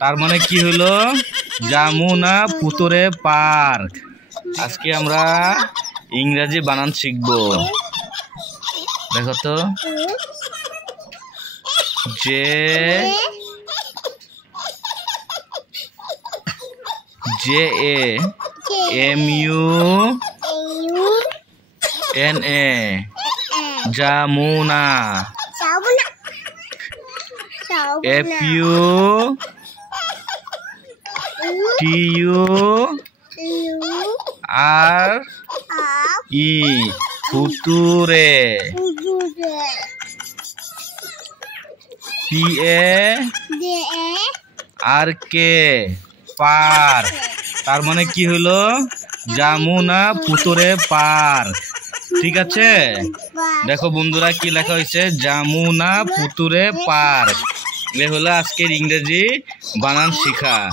তার মানে কি হলো? যমুনা পুকুরে পার্ক। আজকে আমরা ইংরেজি বানান শিখবো। দেখো তো, JAMUNA Jamuna. FUTURE ফুতুরে। PARK park. তার মানে কি হলো? যমুনা পুকুরে পার্ক। ঠিক আছে, দেখো বন্ধুরা কি লেখা হয়েছে, যমুনা পুকুরে পার্ক। এ হলো আজকের ইংরেজি বানান শিখা।